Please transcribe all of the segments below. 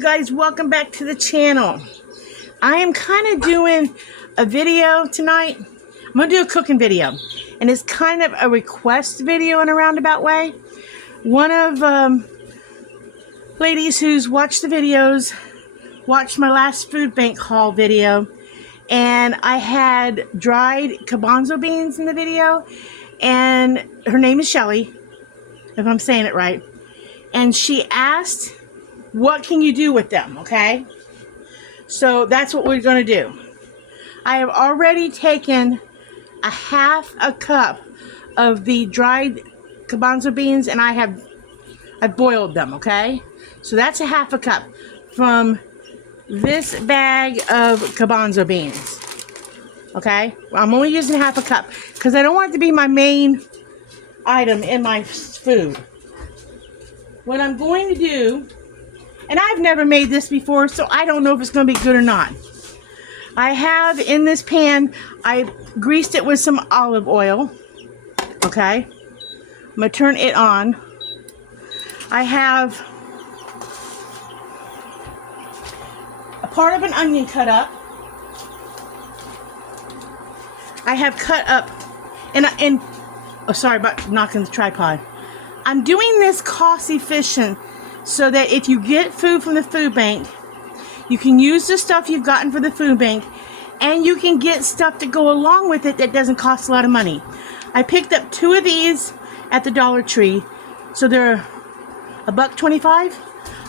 you guys, welcome back to the channel. I am kind of doing a video tonight. I'm going to do a cooking video, and it's kind of a request video in a roundabout way. One of ladies who's watched the videos watched my last food bank haul video, and I had dried garbanzo beans in the video, and her name is Shelly, if I'm saying it right, and she asked, what can you do with them, okay? So that's what we're going to do. I have already taken a half a cup of the dried garbanzo beans, and I boiled them, okay? So that's a half a cup from this bag of garbanzo beans, okay? I'm only using half a cup because I don't want it to be my main item in my food. What I'm going to do, and I've never made this before, so I don't know if it's going to be good or not. I have in this pan, I greased it with some olive oil. Okay. I'm going to turn it on. I have a part of an onion cut up. I have cut up, oh, sorry about knocking the tripod. I'm doing this cost efficient so that if you get food from the food bank, you can use the stuff you've gotten for the food bank, and you can get stuff to go along with it that doesn't cost a lot of money. I picked up 2 of these at the Dollar Tree, so they're $1.25.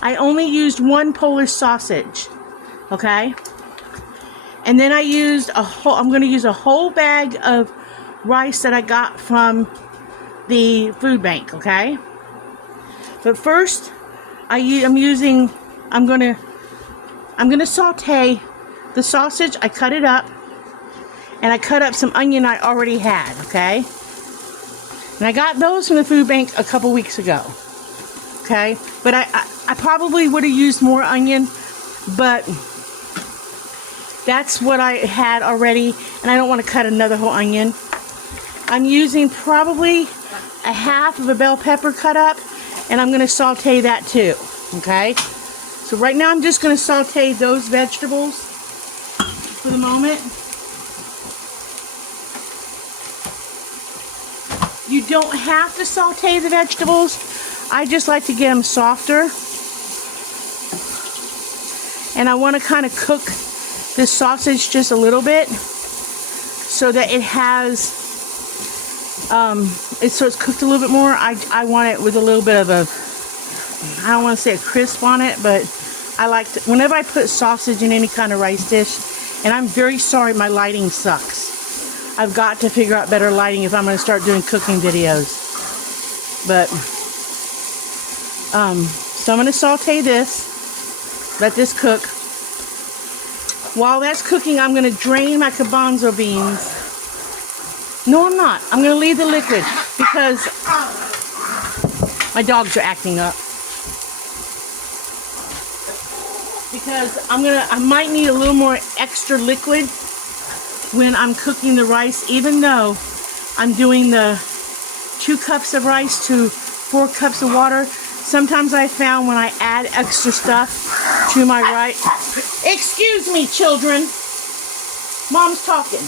I only used 1 Polish sausage, okay? And then I used I'm going to use a whole bag of rice that I got from the food bank, okay? But first, I'm gonna saute the sausage. I cut it up, and I cut up some onion I already had, okay? And I got those from the food bank a couple weeks ago, okay? But I probably would have used more onion, but that's what I had already, and I don't want to cut another whole onion. I'm using probably a half of a bell pepper cut up, and I'm going to saute that too, okay? So right now I'm just going to saute those vegetables for the moment. You don't have to saute the vegetables. I just like to get them softer. And I want to kind of cook this sausage just a little bit so that it has so it's cooked a little bit more. I want it with a little bit of I don't want to say a crisp on it, but I like to, whenever I put sausage in any kind of rice dish, and I'm very sorry my lighting sucks. I've got to figure out better lighting if I'm going to start doing cooking videos. But, so I'm going to saute this, let this cook. While that's cooking, I'm going to drain my garbanzo beans. No, I'm not. I'm going to leave the liquid because my dogs are acting up. Because I might need a little more extra liquid when I'm cooking the rice, even though I'm doing the 2 cups of rice to 4 cups of water. Sometimes I found when I add extra stuff to my rice. Excuse me, children. Mom's talking.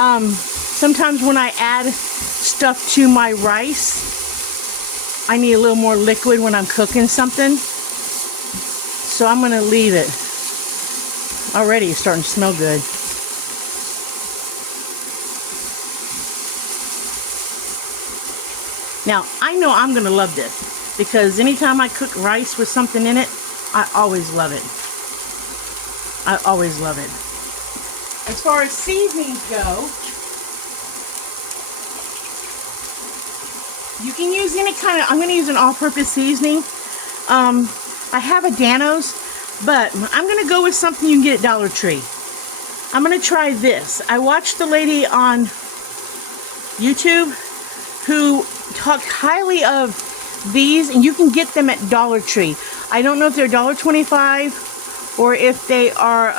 Sometimes when I add stuff to my rice, I need a little more liquid when I'm cooking something. So I'm going to leave it. Already it's starting to smell good. Now, I know I'm going to love this because anytime I cook rice with something in it, I always love it. I always love it. As far as seasonings go, you can use any kind of, I'm going to use an all-purpose seasoning. I have a Danos, but I'm going to go with something you can get at Dollar Tree. I'm going to try this. I watched the lady on YouTube who talked highly of these, and you can get them at Dollar Tree. I don't know if they're $1.25 or if they are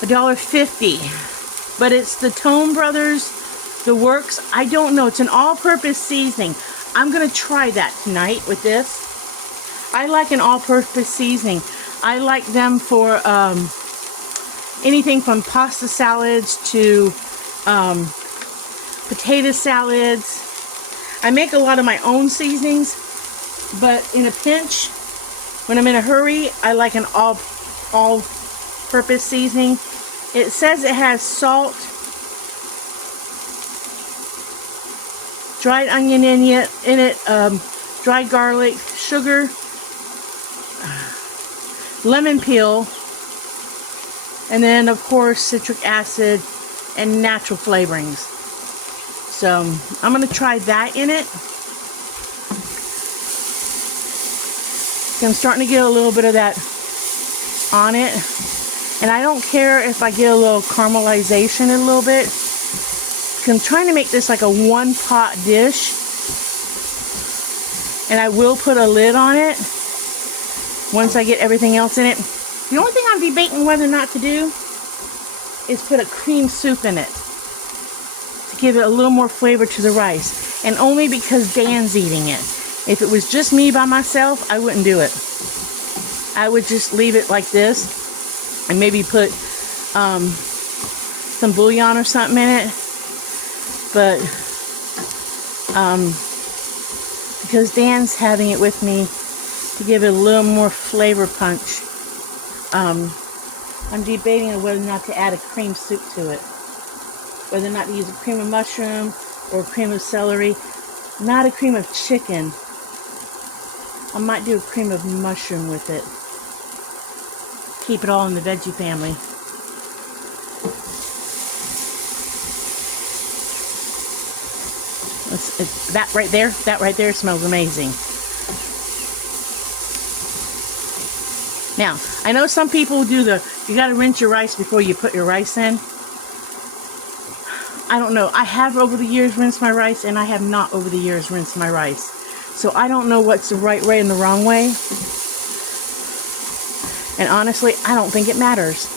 $1.50, but it's the Tome Brothers, the Works. I don't know. It's an all-purpose seasoning. I'm going to try that tonight with this. I like an all-purpose seasoning. I like them for anything from pasta salads to potato salads. I make a lot of my own seasonings, but in a pinch, when I'm in a hurry, I like an all-purpose seasoning. It says it has salt, dried onion in it, dried garlic, sugar, lemon peel, and then of course citric acid and natural flavorings. So I'm going to try that in it. I'm starting to get a little bit of that on it. And I don't care if I get a little caramelization a little bit. I'm trying to make this like a one-pot dish. And I will put a lid on it once I get everything else in it. The only thing I'm debating whether or not to do is put a cream soup in it to give it a little more flavor to the rice. And only because Dan's eating it. If it was just me by myself, I wouldn't do it. I would just leave it like this and maybe put some bouillon or something in it. But because Dan's having it with me to give it a little more flavor punch, I'm debating on whether or not to add a cream soup to it. Whether or not to use a cream of mushroom or a cream of celery. Not a cream of chicken. I might do a cream of mushroom with it. Keep it all in the veggie family. That right there smells amazing. Now, I know some people do you gotta rinse your rice before you put your rice in. I don't know. I have over the years rinsed my rice, and I have not over the years rinsed my rice. So I don't know what's the right way and the wrong way. And honestly, I don't think it matters.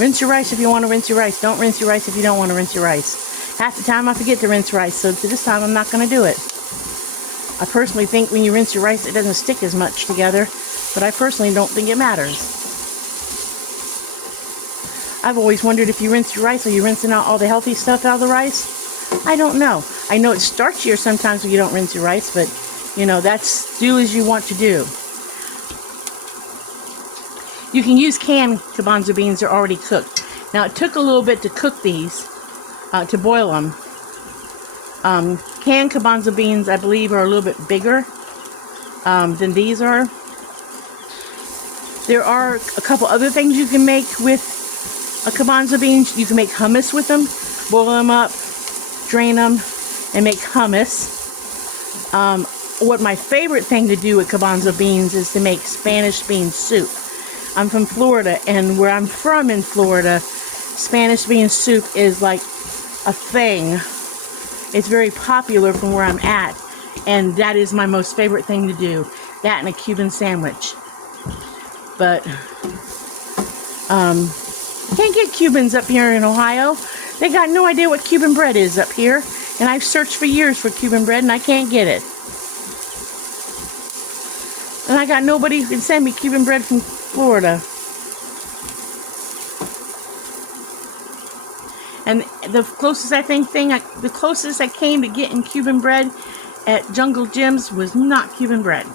Rinse your rice if you want to rinse your rice. Don't rinse your rice if you don't want to rinse your rice. Half the time I forget to rinse rice, so this time I'm not going to do it. I personally think when you rinse your rice, it doesn't stick as much together, but I personally don't think it matters. I've always wondered if you rinse your rice, are you rinsing out all the healthy stuff out of the rice? I don't know. I know it's starchier sometimes when you don't rinse your rice, but, you know, do as you want to do. You can use canned garbanzo beans. They're already cooked. Now, it took a little bit to cook these, to boil them. Canned garbanzo beans, I believe, are a little bit bigger than these are. There are a couple other things you can make with garbanzo beans. You can make hummus with them. Boil them up, drain them, and make hummus. What my favorite thing to do with garbanzo beans is to make Spanish bean soup. I'm from Florida, and where I'm from in Florida, Spanish bean soup is like a thing. It's very popular from where I'm at, and that is my most favorite thing to do. That and a Cuban sandwich. But can't get Cubans up here in Ohio. They got no idea what Cuban bread is up here, and I've searched for years for Cuban bread, and I can't get it. And I got nobody who can send me Cuban bread from Florida. And the closest the closest I came to getting Cuban bread at Jungle Jim's was not Cuban bread.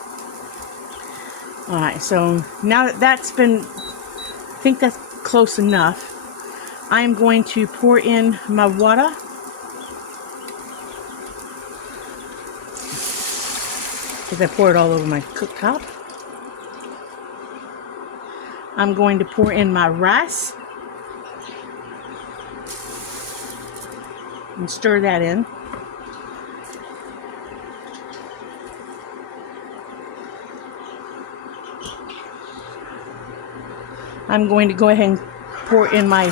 Alright, so now that that's been, I think that's close enough. I'm going to pour in my water. Because I pour it all over my cooktop. I'm going to pour in my rice. And stir that in. I'm going to go ahead and pour in my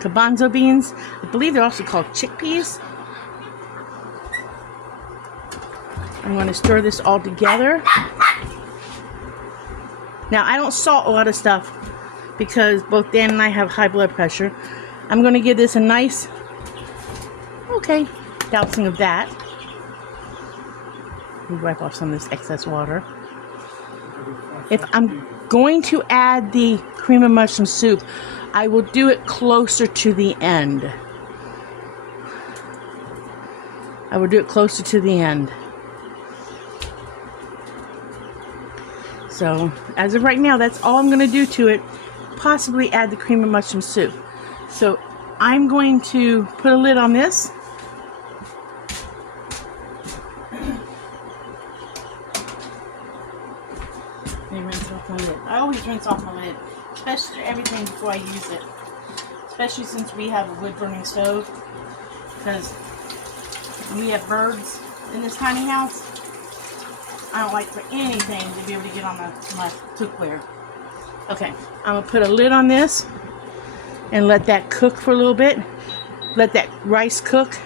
garbanzo beans. I believe they're also called chickpeas. I'm going to stir this all together. Now, I don't salt a lot of stuff because both Dan and I have high blood pressure. I'm going to give this a nice, dousing of that. We wipe off some of this excess water. If I'm going to add the cream of mushroom soup, I will do it closer to the end. I will do it closer to the end. So, as of right now, that's all I'm going to do to it. Possibly add the cream of mushroom soup. So, I'm going to put a lid on this. And rinse off my lid. I always rinse off my lid, especially everything before I use it. Especially since we have a wood burning stove. Because we have birds in this tiny house. I don't like for anything to be able to get on my cookware. Okay, I'm going to put a lid on this and let that cook for a little bit. Let that rice cook.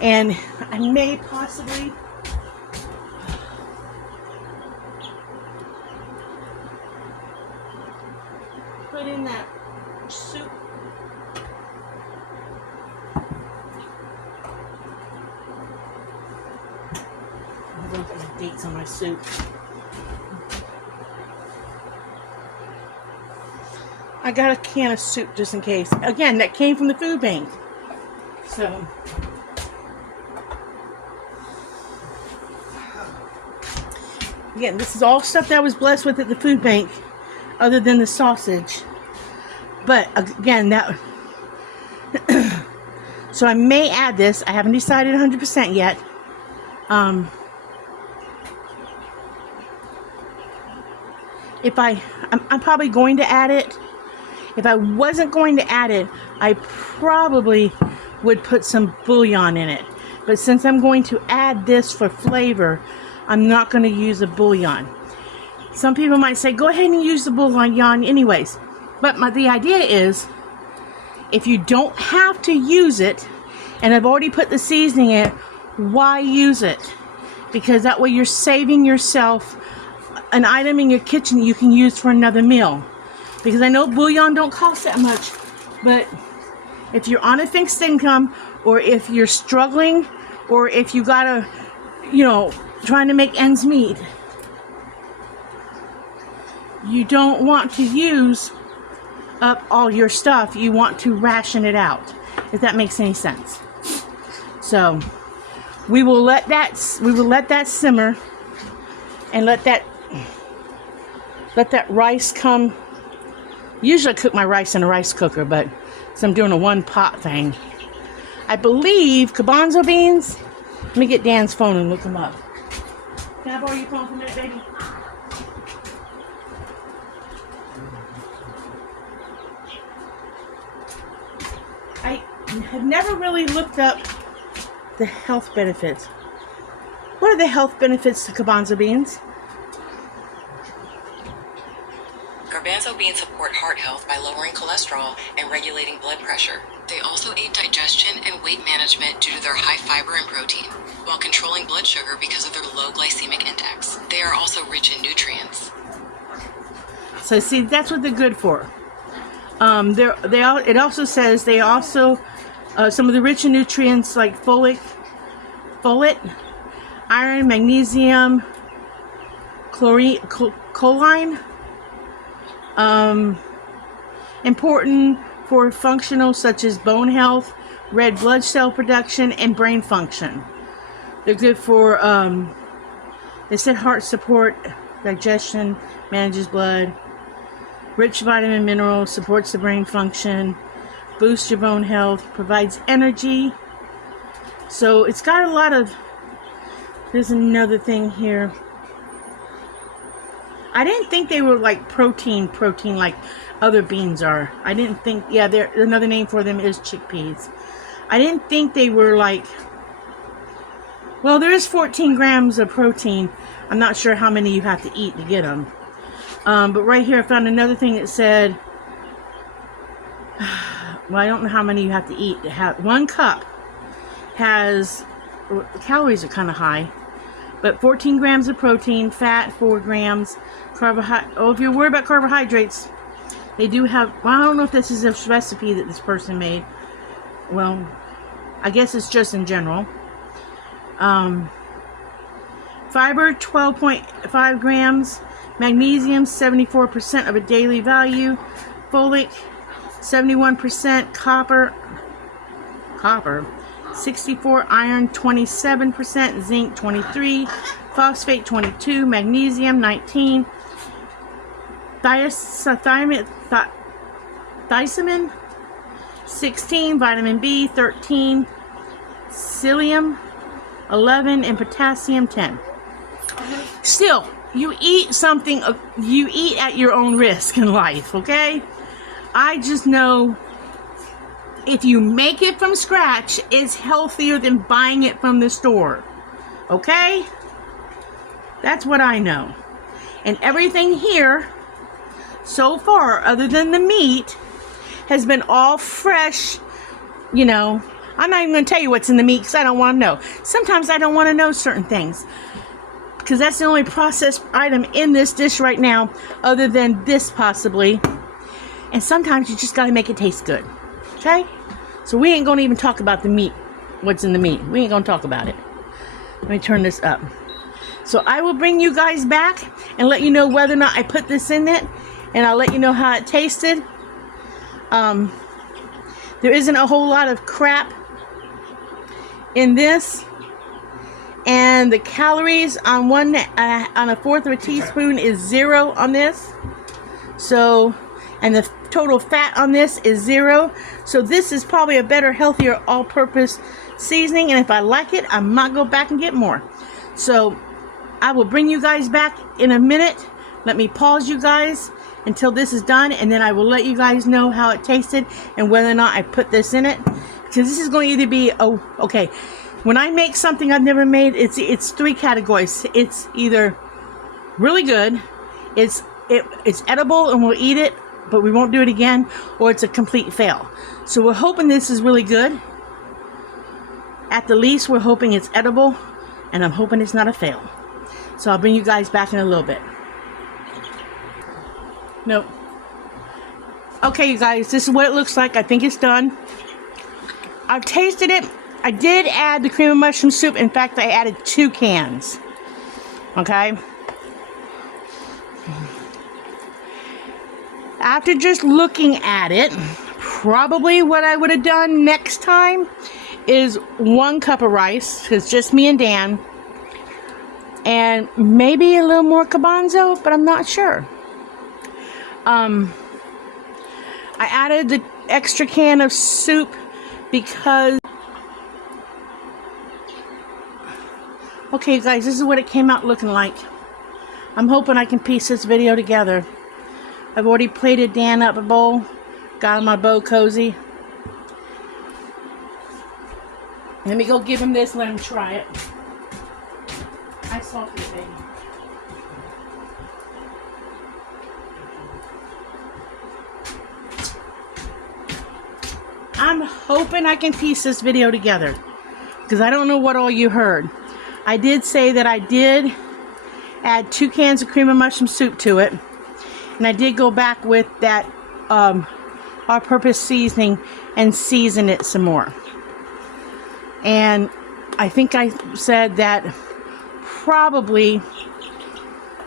And I may possibly put in that soup. I don't have dates on my soup. I got a can of soup just in case. Again, that came from the food bank. So, again, this is all stuff that I was blessed with at the food bank, other than the sausage. But again, that. So I may add this. I haven't decided 100% yet. I'm probably going to add it. If I wasn't going to add it, I probably would put some bouillon in it. But since I'm going to add this for flavor, I'm not going to use a bouillon. Some people might say, go ahead and use the bouillon anyways. But the idea is, if you don't have to use it, and I've already put the seasoning in it, why use it? Because that way you're saving yourself an item in your kitchen that you can use for another meal. Because I know bouillon don't cost that much, but if you're on a fixed income, or if you're struggling, or if you gotta, trying to make ends meet, you don't want to use up all your stuff. You want to ration it out, if that makes any sense. So we will let that simmer, and let that rice come. Usually I cook my rice in a rice cooker, but so I'm doing a one pot thing. I believe Garbanzo beans. Let me get Dan's phone and look them up. Can I borrow your phone for a minute, baby? I have never really looked up the health benefits. What are the health benefits to Garbanzo beans? Garbanzo beans support heart health by lowering cholesterol and regulating blood pressure. They also aid digestion and weight management due to their high fiber and protein, while controlling blood sugar because of their low glycemic index. They are also rich in nutrients. So see, that's what they're good for. It also says they also some of the rich in nutrients like folate, iron, magnesium, choline. Important for functional such as bone health, red blood cell production, and brain function. They're good for, they said heart support, digestion, manages blood, rich vitamin minerals, supports the brain function, boosts your bone health, provides energy. So it's got a lot of, there's another thing here. I didn't think they were like protein like other beans are. I didn't think, another name for them is chickpeas. I didn't think they were like, well, there is 14 grams of protein. I'm not sure how many you have to eat to get them. But right here I found another thing that said, well, I don't know how many you have to eat. 1 cup has, calories are kind of high, but 14 grams of protein, fat 4 grams, carbohydrate. Oh, if you're worried about carbohydrates, they do have, well, I don't know if this is a recipe that this person made. Well, I guess it's just in general. Fiber, 12.5 grams. Magnesium, 74% of a daily value. Folic, 71%. Copper, 64. Iron, 27%. Zinc, 23. Phosphate, 22. Magnesium, 19. Thiamine, 16. Vitamin B, 13. Psyllium, 11. And potassium, 10. Still, you eat something, you eat at your own risk in life, okay? I just know if you make it from scratch, it's healthier than buying it from the store, okay? That's what I know. And everything here, so far, other than the meat, has been all fresh, you know. I'm not even going to tell you what's in the meat because I don't want to know. Sometimes I don't want to know certain things, because that's the only processed item in this dish right now, other than this possibly. And sometimes you just got to make it taste good, okay? So we ain't going to even talk about the meat, what's in the meat. We ain't going to talk about it. Let me turn this up. So I will bring you guys back and let you know whether or not I put this in it, and I'll let you know how it tasted. There isn't a whole lot of crap in this. And the calories on on a fourth of a teaspoon is 0 on this. So, and the total fat on this is 0. So this is probably a better, healthier, all-purpose seasoning. And if I like it, I might go back and get more. So I will bring you guys back in a minute. Let me pause you guys until this is done, and then I will let you guys know how it tasted and whether or not I put this in it. Because this is going to either be, okay. When I make something I've never made, it's 3 categories. It's either really good, it's edible and we'll eat it, but we won't do it again, or it's a complete fail. So we're hoping this is really good. At the least, we're hoping it's edible, and I'm hoping it's not a fail. So I'll bring you guys back in a little bit. Nope. Okay, you guys, this is what it looks like. I think it's done. I've tasted it. I did add the cream of mushroom soup. In fact, I added 2 cans. Okay. After just looking at it, probably what I would have done next time is 1 cup of rice, because just me and Dan, and maybe a little more garbanzo, but I'm not sure. I added the extra can of soup because, okay, you guys, this is what it came out looking like. I'm hoping I can piece this video together. I've already plated Dan up a bowl, got him my bow cozy. Let me go give him this and let him try it. I salted it, baby. I'm hoping I can piece this video together, because I don't know what all you heard. I did say that I did add 2 cans of cream of mushroom soup to it, and I did go back with that all-purpose seasoning and season it some more. And I think I said that probably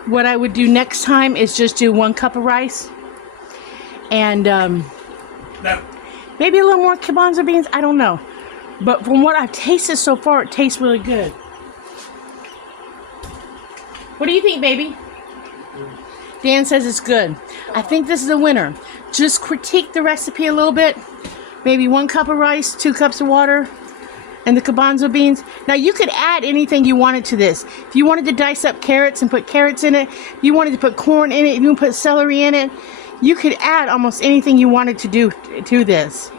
what I would do next time is just do 1 cup of rice and maybe a little more garbanzo beans. I don't know, but from what I've tasted so far, it tastes really good. What do you think, baby? Dan says it's good. I think this is a winner. Just critique the recipe a little bit. Maybe 1 cup of rice, 2 cups of water, and the garbanzo beans. Now you could add anything you wanted to this. If you wanted to dice up carrots and put carrots in it, if you wanted to put corn in it, if you put celery in it, you could add almost anything you wanted to do to this.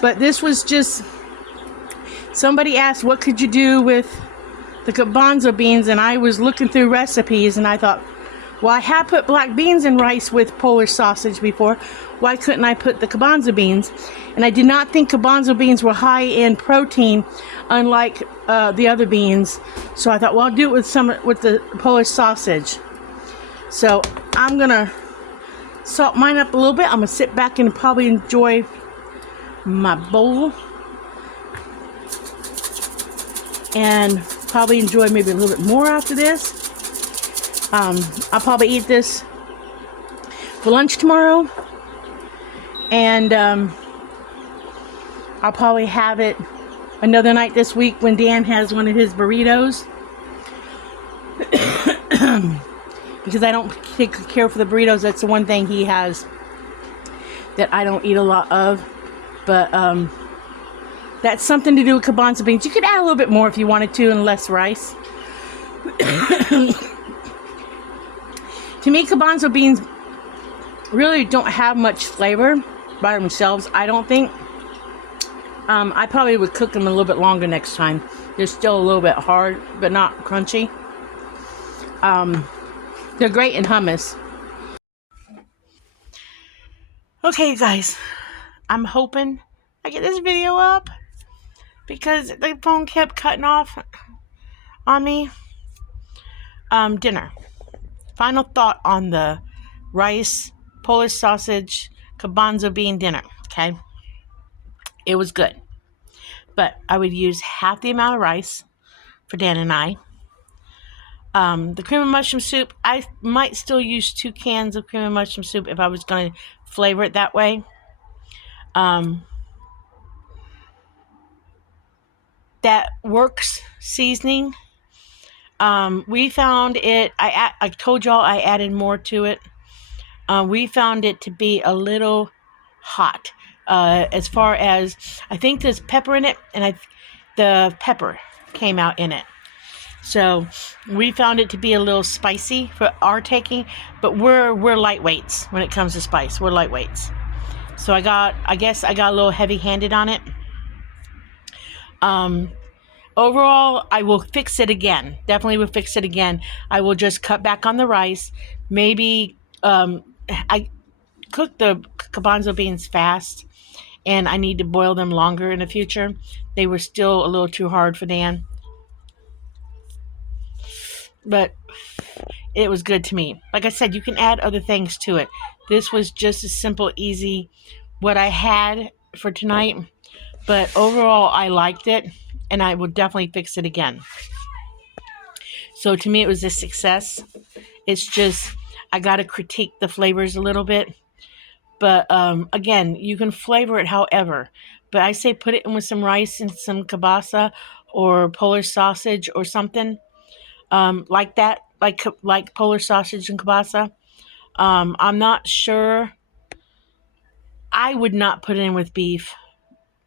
But this was just, somebody asked what could you do with the garbanzo beans, and I was looking through recipes and I thought, well, I have put black beans in rice with Polish sausage before. Why couldn't I put the garbanzo beans? And I did not think garbanzo beans were high in protein, unlike the other beans. So I thought, well, I'll do it with the Polish sausage. So I'm gonna salt mine up a little bit. I'm gonna sit back and probably enjoy my bowl. And Probably enjoy maybe a little bit more after this. I'll probably eat this for lunch tomorrow. And I'll probably have it another night this week when Dan has one of his burritos. Because I don't care for the burritos. That's the one thing he has that I don't eat a lot of. But that's something to do with garbanzo beans. You could add a little bit more if you wanted to and less rice. To me, garbanzo beans really don't have much flavor by themselves, I don't think. I probably would cook them a little bit longer next time. They're still a little bit hard, but not crunchy. They're great in hummus. Okay, guys. I'm hoping I get this video up because the phone kept cutting off on me. Dinner. Final thought on the rice, Polish sausage, garbanzo bean dinner. Okay. It was good. But I would use half the amount of rice for Dan and I. The cream of mushroom soup, I might still use 2 cans of cream of mushroom soup if I was going to flavor it that way. That works seasoning. We found it, I told y'all I added more to it. We found it to be a little hot. As far as, I think there's pepper in it, and the pepper came out in it. So we found it to be a little spicy for our taking, but we're lightweights when it comes to spice. We're lightweights. So I guess I got a little heavy-handed on it. Overall, I will fix it again. Definitely will fix it again. I will just cut back on the rice. Maybe I cook the garbanzo beans fast, and I need to boil them longer in the future. They were still a little too hard for Dan. But it was good to me. Like I said, you can add other things to it. This was just a simple, easy, what I had for tonight. But overall, I liked it, and I will definitely fix it again. So to me, it was a success. It's just, I got to critique the flavors a little bit. But again, you can flavor it however. But I say put it in with some rice and some kielbasa or Polish sausage or something. Like that, like Polish sausage and kielbasa. I'm not sure. I would not put it in with beef,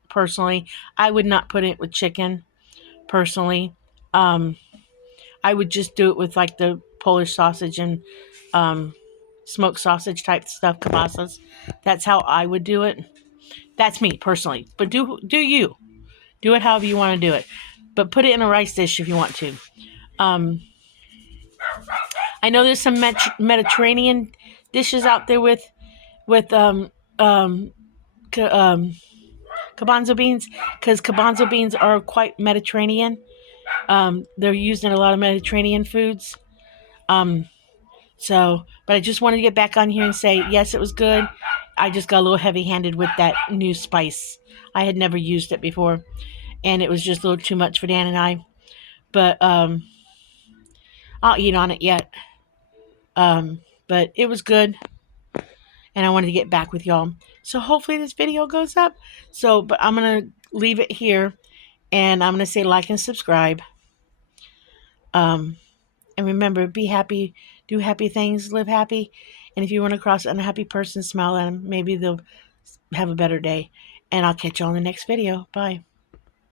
personally. I would not put it with chicken, personally. I would just do it with like the Polish sausage and smoked sausage type stuff, kielbasas. That's how I would do it. That's me, personally. But do you. Do it however you want to do it. But put it in a rice dish if you want to. I know there's some Mediterranean dishes out there with garbanzo beans, because garbanzo beans are quite Mediterranean. They're used in a lot of Mediterranean foods. But I just wanted to get back on here and say, yes, it was good. I just got a little heavy-handed with that new spice. I had never used it before, and it was just a little too much for Dan and I. But I'll eat on it yet. But it was good, and I wanted to get back with y'all. So hopefully this video goes up. But I'm going to leave it here, and I'm going to say like and subscribe. And remember, be happy, do happy things, live happy. And if you run across an unhappy person, smile at them. Maybe they'll have a better day. And I'll catch you on the next video. Bye.